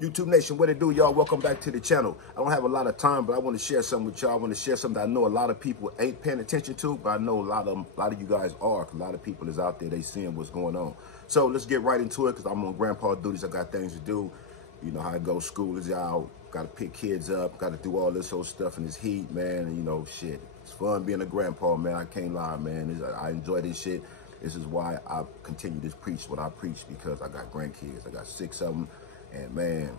YouTube Nation, what it do, y'all? Welcome back to the channel. I don't have a lot of time, but I want to share something with y'all. I want to share something that I know a lot of people ain't paying attention to, but I know a lot of you guys are. A lot of people is out there, they seeing what's going on. So let's get right into it, because I'm on grandpa duties. I got things to do. You know how it goes. School is out. Got to pick kids up. Got to do all this whole stuff in this heat, man. And, you know, shit. It's fun being a grandpa, man. I can't lie, man. I enjoy this shit. This is why I continue to preach what I preach, because I got grandkids. I got 6 of them. And, man,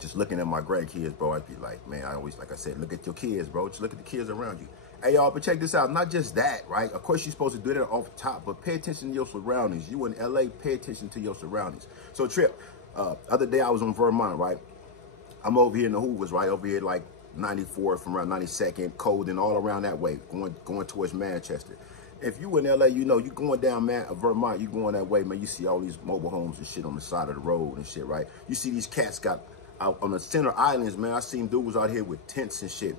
just looking at my grandkids, bro, I'd be like, man, I always, like I said, look at your kids, bro. Just look at the kids around you. Hey, y'all, but check this out. Not just that, right? Of course, you're supposed to do that off the top, but pay attention to your surroundings. You in L.A., pay attention to your surroundings. So, Trip, other day I was in Vermont, right? I'm over here in the Hoovers, right? Over here, like 94th from around 92nd, cold and all around that way, going towards Manchester. If you in LA, you know, you going down Vermont, you going that way, man, you see all these mobile homes and shit on the side of the road and shit, right? You see these cats got out on the center islands, man. I seen dudes out here with tents and shit.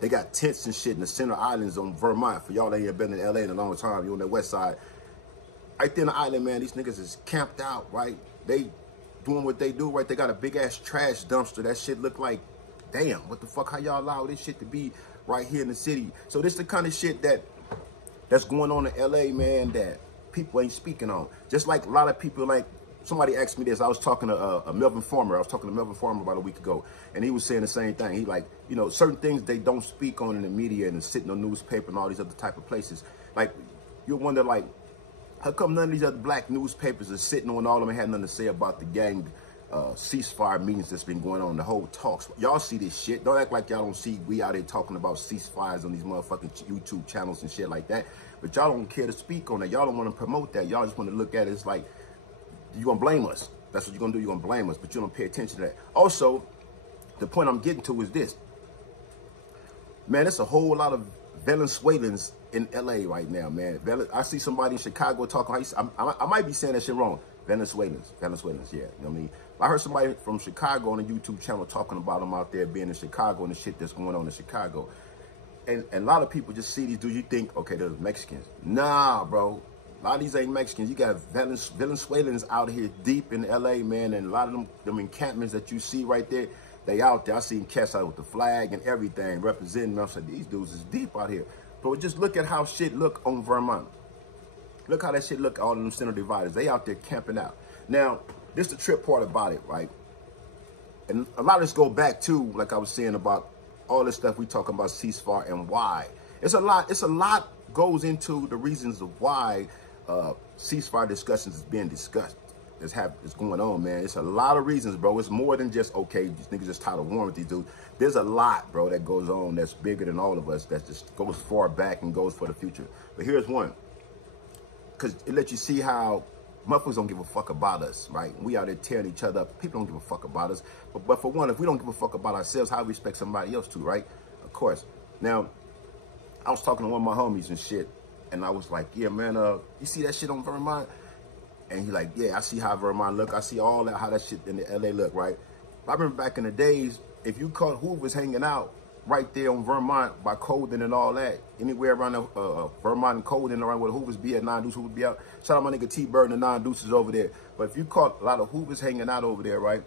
They got tents and shit in the center islands on Vermont. For y'all that ain't been in LA in a long time, you on the west side. Right there in the island, man, these niggas is camped out, right? They doing what they do, right? They got a big ass trash dumpster. That shit look like, damn, what the fuck? How y'all allow this shit to be right here in the city? So this the kind of shit that's going on in LA, man, that people ain't speaking on. Just like a lot of people, like somebody asked me this. I was talking to a Melvin Farmer. I was talking to Melvin Farmer about a week ago, and he was saying the same thing. He like, you know, certain things they don't speak on in the media and sitting on newspaper and all these other type of places. Like, you'll wonder, like, how come none of these other black newspapers are sitting on all of them and have nothing to say about the gang ceasefire meetings that's been going on, the whole talks? Y'all see this shit. Don't act like y'all don't see we out here talking about ceasefires on these motherfucking YouTube channels and shit like that. But y'all don't care to speak on that. Y'all don't want to promote that. Y'all just want to look at it as like, you're going to blame us. That's what you're going to do. You're going to blame us, but you don't pay attention to that. Also, the point I'm getting to is this. Man, there's a whole lot of Venezuelans in LA right now, man. I see somebody in Chicago talking. I might be saying that shit wrong. Venezuelans, yeah. You know what I mean? I heard somebody from Chicago on a YouTube channel talking about them out there being in Chicago and the shit that's going on in Chicago. And a lot of people just see these dudes. You think, okay, they're Mexicans. Nah, bro. A lot of these ain't Mexicans. You got Venezuelans out here deep in LA, man. And a lot of them encampments that you see right there, they out there. I seen cats out with the flag and everything representing them. I said, these dudes is deep out here. But just look at how shit look on Vermont. Look how that shit look, all of them center dividers. They out there camping out. Now, this the trip part about it, right? And a lot of this go back to, like I was saying, about all this stuff we talking about ceasefire and why. It's a lot goes into the reasons of why ceasefire discussions is being discussed. It's going on, man. It's a lot of reasons, bro. It's more than just, okay, these niggas just tired of war with these dudes. There's a lot, bro, that goes on that's bigger than all of us, that just goes far back and goes for the future. But here's one. Because it lets you see how motherfuckers don't give a fuck about us, right? We out there tearing each other up. People don't give a fuck about us. But for one, if we don't give a fuck about ourselves, how we expect somebody else to, right? Of course. Now, I was talking to one of my homies and shit, and I was like, yeah, man, you see that shit on Vermont? And he like, yeah, I see how Vermont look. I see all that, how that shit in the LA look, right? I remember back in the days, if you caught Hoovers hanging out right there on Vermont by Colden and all that, anywhere around the Vermont and Colden, around where the Hoovers be at, 9 Deuces would be out. Shout out my nigga T-Bird and the 9 Deuces over there. But if you caught a lot of Hoovers hanging out over there, right,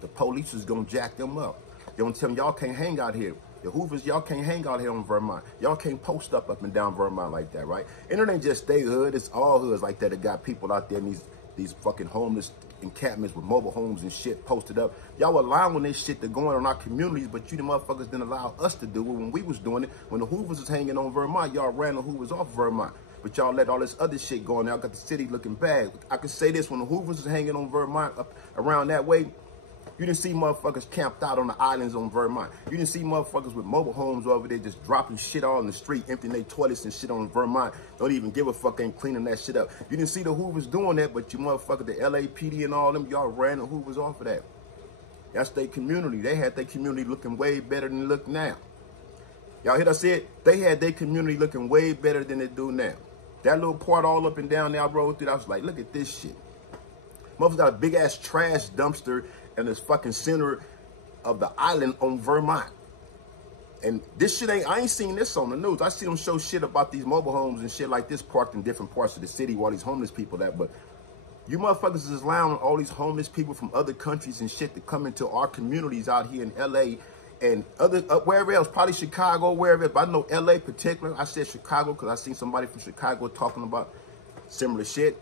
the police is gonna jack them up. They're gonna tell them, y'all can't hang out here. The Hoovers, y'all can't hang out here on Vermont. Y'all can't post up and down Vermont like that, right? And it ain't just they hood, it's all hoods like that that got people out there in these fucking homeless encampments with mobile homes and shit posted up. Y'all allowing this shit to go on in our communities, but you the motherfuckers didn't allow us to do it when we was doing it. When the Hoovers was hanging on Vermont, y'all ran the Hoovers off Vermont. But y'all let all this other shit go on. Y'all got the city looking bad. I can say this, when the Hoovers was hanging on Vermont up around that way, you didn't see motherfuckers camped out on the islands on Vermont. You didn't see motherfuckers with mobile homes over there just dropping shit all in the street, emptying their toilets and shit on Vermont. Don't even give a fuck, ain't cleaning that shit up. You didn't see the Hoovers doing that, but you motherfucker, the LAPD and all them, y'all ran the Hoovers off of that. That's their community. They had their community looking way better than it look now. Y'all hear I said? They had their community looking way better than they do now. That little part all up and down there I rode through, I was like, look at this shit. Motherfuckers got a big ass trash dumpster in this fucking center of the island on Vermont. And this shit I ain't seen this on the news. I see them show shit about these mobile homes and shit like this parked in different parts of the city while these homeless people at, but You motherfuckers is allowing all these homeless people from other countries and shit to come into our communities out here in LA and other wherever else, probably Chicago, wherever else. But I know LA particular. I said Chicago because I seen somebody from Chicago talking about similar shit.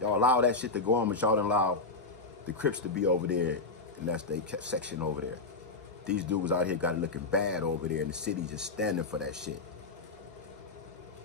Y'all allow that shit to go on, but y'all don't allow the Crips to be over there, and that's their section over there. These dudes out here got it looking bad over there, and the city just standing for that shit.